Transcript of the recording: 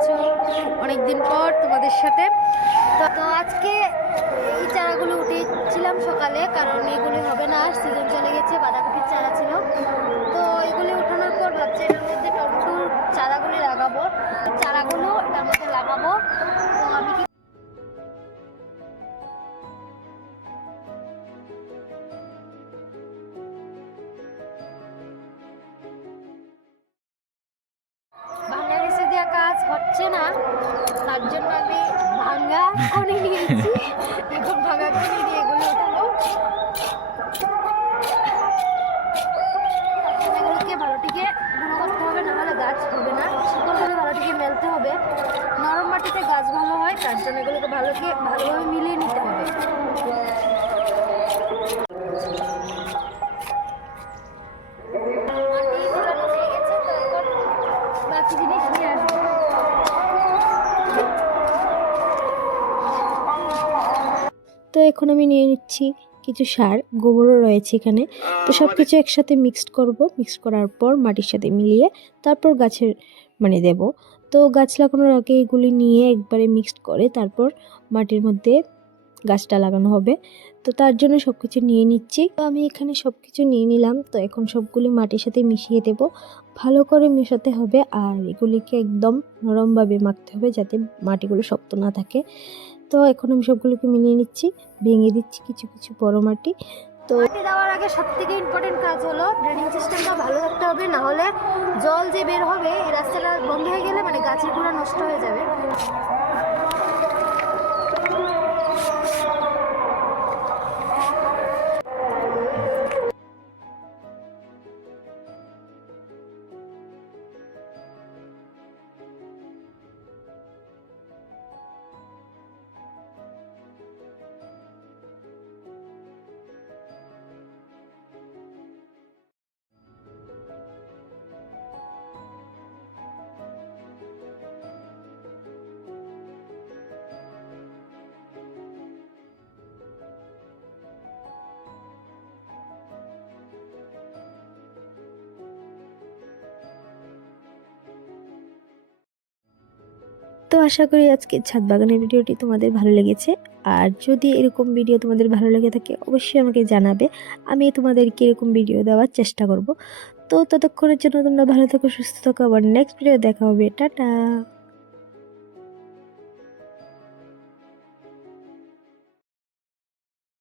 আছো অনেক দিন পর তোমাদের সাথে। তো আজকে এই চারাগুলো উঠেছিলাম সকালে কারণ এগুলো তার জন্য আমি ভাঙা কোণে নিয়েছি। এখন ভাঙা কোণে নিয়ে এগুলো উঠাবো এগুলোকে ভালোটিকে গুঁড়ো করতে হবে নাহলে গাছ হবে না। শিকড়গুলো ভালোটিকে মেলতে হবে। নরম মাটিতে গাছ ভালো হয়, তার জন্য এগুলোকে ভালোকে ভালোভাবে মিলিয়ে নিতে হবে। তো এখন আমি নিয়ে নিচ্ছি কিছু সার গোবরও রয়েছে এখানে। তো সব কিছু একসাথে মিক্সড করব। মিক্স করার পর মাটির সাথে মিলিয়ে তারপর গাছের মানে দেব। তো গাছ লাগানোর আগে এগুলি নিয়ে একবারে মিক্সড করে তারপর মাটির মধ্যে গাছটা লাগানো হবে। তো তার জন্য সব কিছু নিয়ে নিচ্ছি। তো আমি এখানে সব কিছু নিয়ে নিলাম। তো এখন সবগুলি মাটির সাথে মিশিয়ে দেব। ভালো করে মেশাতে হবে আর এগুলিকে একদম নরমভাবে মাখতে হবে যাতে মাটিগুলো শক্ত না থাকে। তো এখন আমি সবগুলোকে মিলিয়ে নিচ্ছি, ভেঙে দিচ্ছি কিছু কিছু বড় মাটি। তো মাটি দেওয়ার আগে সব থেকে ইম্পর্টেন্ট কাজ হলো ড্রেনিং সিস্টেমটা ভালো রাখতে হবে না হলে জল যে বের হবে, এই রাস্তাটা বন্ধ হয়ে গেলে মানে গাছের গুঁড়া নষ্ট হয়ে যাবে। আশা করি আজকে ছাদ বাগানের ভিডিওটি তোমাদের ভালো লেগেছে। আর যদি এরকম ভিডিও তোমাদের ভালো লেগে থাকে, অবশ্যই আমাকে জানাবে। আমি তোমাদেরকে এরকম ভিডিও দেওয়ার চেষ্টা করব। তো ততক্ষণের জন্য তোমরা ভালো থাকো, সুস্থ থাকো। আবার নেক্সট ভিডিও দেখা হবে। টাটা!